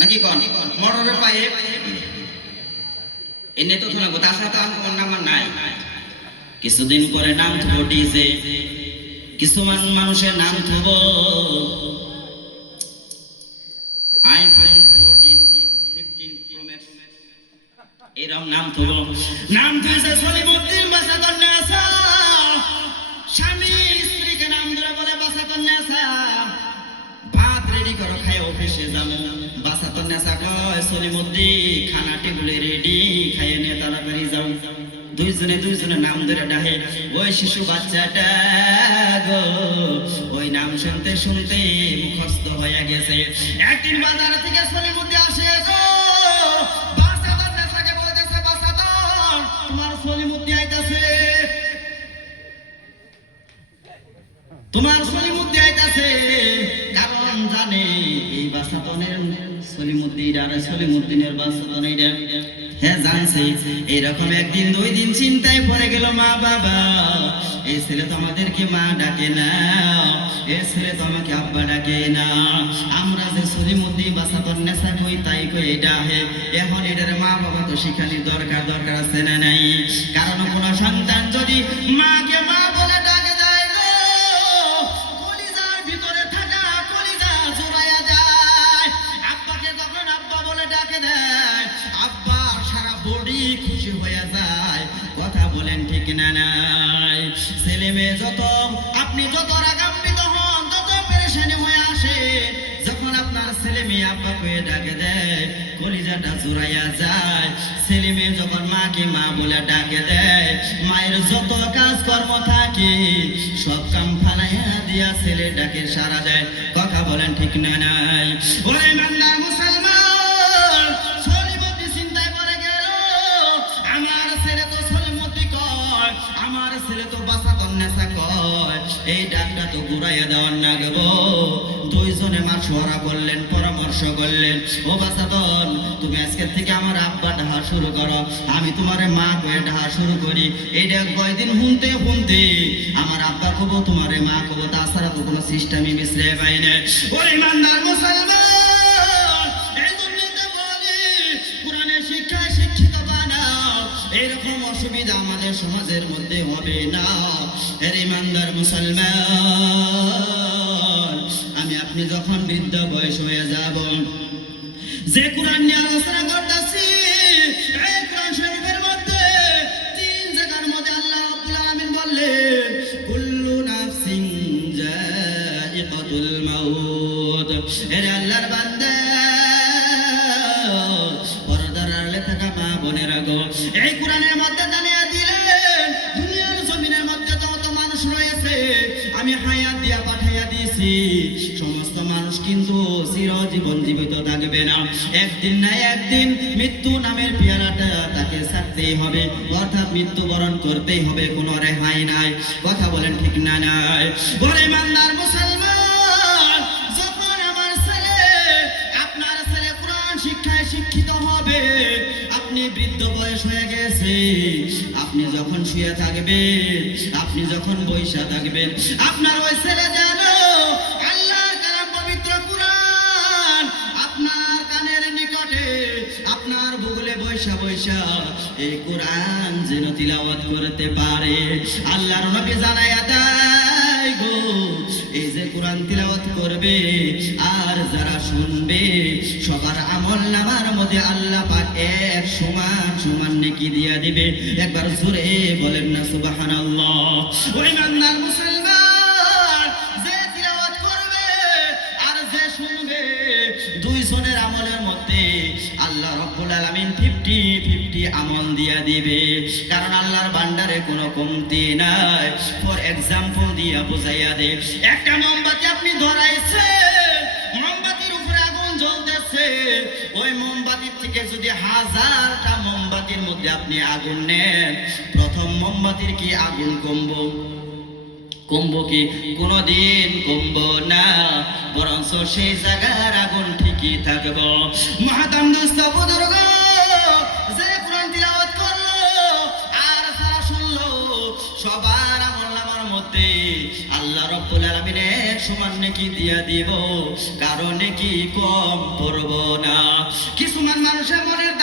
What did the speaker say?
নাকি কোন মোটরের পাইপ এনে তো শোনাবো, তাছাড়া তো আর কোন নাম্বার নাই। কিছুদিন পরে নাম থব ডিজে, কিছুমান মানুষের নাম থব আইফোন 14 15 প্রো ম্যাক্স, এরকম নাম থব। নাম থইছে সলিমুদ্দিন বাসাতন নেসা, স্বামী স্ত্রীকে নাম ধরে বলে বাসাতন নেসা। ভাত রেডি করো, খাই অফিসে যাবো। বাসাতন নেসা কয় সলিমুদ্দিন খানা টেবিলে রেডি, খাইয়ে নিয়ে তাড়াতাড়ি যাও। দুইজনে নাম ধরে ডাহে। ওই শিশু বাচ্চাটা গো, ওই নাম শুনতে শুনতে মুখস্থ হয়ে গেছে। একদিন বাজার থেকে সলিমুদ্দিন আসে গো, বাসাতন নেসাকে বলতেছে বাসাতন তোমার সলিমুদ্দিন আইতাছে, তোমার সলিমুদ্দিন আইতাছে। কারণ জানে এই বাসাতনের সলিমুদ্দিন আর সলিমুদ্দিনের বাসাতন এইটা হ্যাঁ জানছে। এরকম একদিন দুই দিন চিন্তায় পড়ে গেল মা বাবা, এই ছেলে তো আমাদেরকে মা ডাকে না, এই ছেলে তো আমাকে আব্বা ডাকে না। আমরা যে সলিমুদ্দিন বাসাতন নেশা কই তাই কই এটা হে। এখন এটার মা বাবা তো শিখানির দরকার আছে না নাই? কারণ কোন সন্তান যদি মাকে মা বলে ডাকে দেয় গো, কলিজার ভিতরে থাকা কলিজা জোড়ায়া যায়। আব্বাকে যখন আব্বা বলে ডাকে দেয়, আব্বা সারা বডি খুশি হয়ে যায়। কথা বলেন ঠিক না নাই? ছেলে মেয়ে যত আপনি যত রাগান্বিত হন, তত পেরেশানি হয়ে আসে। যখন আপনার ছেলে মেয়ে আব্বা কয়ে ডাকে দেয়, কলিজাটা জোড়াইয়া যায়। ছেলে মেয়ে যখন মাকে মা বলে ডাকে দেয়, মায়ের যত কাজকর্ম থাকে সব কাম ফালাইয়া দিয়া ছেলে ডাকে সারা দেয়। কথা বলেন ঠিক না নাই? ওরে ইমানদার মুসলমান, সলিমুদ্দিন চিন্তায় পড়ে গেল, আমার ছেলে তো সলিমুদ্দিন কয়, আমার ছেলে তো বাসাতন নেশা কয়, এই ডাকটা তো ঘুরাইয়া দেওয়ার না গেব। দুইজনে মাশওয়ারা করলেন, পরামর্শ করলেন। ও বাসাতন, তুমি আজকের থেকে আমার আব্বা ডাহা শুরু করো, আমি তোমারে মা কয়ে ডাহা শুরু করি। এইটা কয়দিন শুনতে শুনতে আমার আব্বা কব, তোমারে মা কব, তাছাড়া তো কোনো সিস্টেমই বিশ্রে পাই না। ওরে ইমানদার মুসলমান, এই জন্যই তো বলি কোরআনের শিক্ষায় শিক্ষিত বানাও। এরকম অসুবিধা আমাদের সমাজের মধ্যে হবে না। এর ইমানদার মুসলমান, আমি আপনি যখন বৃদ্ধ বয়স হয়ে যাব, যে কোরআন নিয়ে আলোচনা করতেছি, এই কোরআন শরীফের মধ্যে তিন জায়গার মধ্যে আল্লাহ রাব্বুল আলামিন বললেন কুল্লু নাফসিন যায়িকাতুল মাউত। এর আল্লাহর বান্দা, পর্দার আড়ালে থাকা মা বোনেরা গো, এই কোরআনের মধ্যে জানিয়ে দিলেন দুনিয়ার জমিনের মধ্যে যত মানুষ রয়েছে আমি হায়াত দিয়া পাঠাইয়া দিয়েছি। সমস্ত মানুষ কিন্তু চিরজীবন জীবিত থাকবে না। একদিন না একদিন মৃত্যু নামের পেয়ালাটা তাকে ছাড়তেই হবে, অর্থাৎ মৃত্যুবরণ করতেই হবে, কোনো রেহাই নাই। কথা বলেন ঠিক না নাই? বলে ইমানদার মুসলমান, যখন আমার ছেলে আপনার ছেলে কোরআন শিক্ষায় শিক্ষিত হবে, আপনি বৃদ্ধ বয়স হয়ে গেছে, আপনি যখন শুয়ে থাকবেন, আপনি যখন বইসা থাকবেন, আপনার ওই ছেলে যেন আল্লাহর কালাম পবিত্র কোরআন আপনার কানের নিকটে আপনার বুগলে বইসা বইসা এই কোরআন যেন তিলাওয়াত করতে পারে। আল্লাহর নবী জানায়া দেয় গো, এই যে কোরআন তিলাওয়াত করবে আর যারা শুনবে সবার আমলনামার মধ্যে আল্লাহ পাক এক সমান সমান নেকি দিয়া দিবে। একবার জোরে বলেন না সুবহানাল্লাহ। ওই ইমানদার মুসলমান, যে তিলাওয়াত করবে আর যে শুনবে, দুইজনের আমলের মধ্যে আল্লাহ রাব্বুল আলামিন 50-50 আমল দিয়া দিবে। কারণ আল্লাহর ভান্ডারে কোনো কমতি নাই। ফর এক্সাম্পল দিয়া বুঝাইয়া দে, একটা মোমবাতি আপনি ধরাইছেন, মোমবাতির উপরে আগুন জ্বলতেছে, ওই মোমবাতির থেকে যদি 1000টা মোমবাতির মধ্যে আপনি আগুন নেন, প্রথম মোমবাতির কি আগুন কমবো কি? কোনদিন কমবো না, বরঞ্চ সেই জায়গার আগুন ঠিকই থাকবো। মহাতাম দুস্থ বুজুর্গ, যে কোরআন তিলাওয়াত করলো আর যারা শুনলো, সবার আমলনামার মধ্যে মধ্যে আল্লাহ রাব্বুল আলামিনের সমান নেকি দিয়া দিব, কারণ নেকি কম করব না। কিছুমান মানুষের মনের